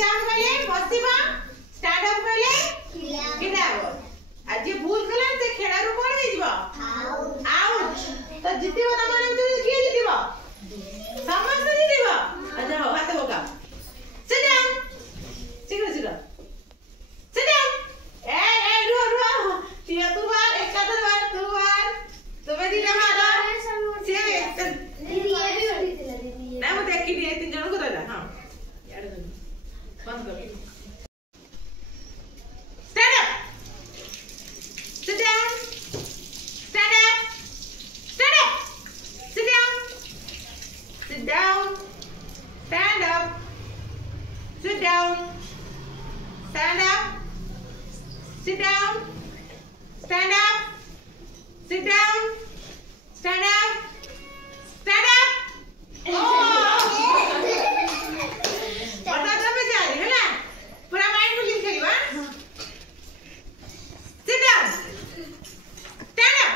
down कले बसिबा stand up कले खिलाबो आज जे भूल कला से खेला रु कोन हो जिवो आउट तो जितिबो त माने तो के जितिबो समस्त जितिबो अच्छा हाथ होगा sit down शीघ्र sit down ए रो तिया तू बार एकादर बार तू बार तुम्हें दिला मारो से दीदी ये भी होती थी दीदी ना मैं देखी नहीं तीन जन को रहला हां यार बंद कर stand up sit down stand up stand up sit down stand up stand up sit down stand up sit down stand up sit down stand up stand up बता दो पे जा रही है ना पूरा mind फुलिंग खेलिबा sit down stand up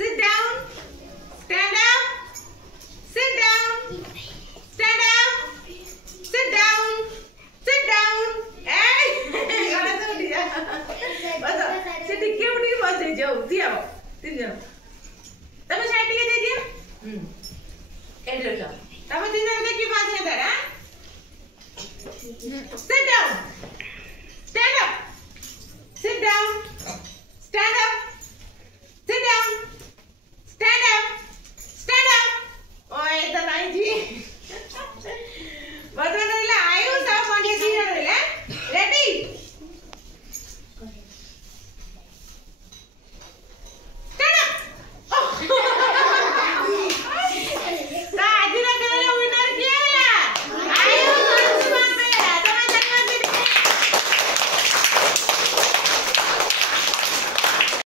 sit down stand up sit down stand up sit down ए गला तो उठ जा बता से टिके उठी बस जाओ दिया तीन जन तब साइड टिके दे दिया एड रखो तब तीन जन देखी बात है तेरा sit down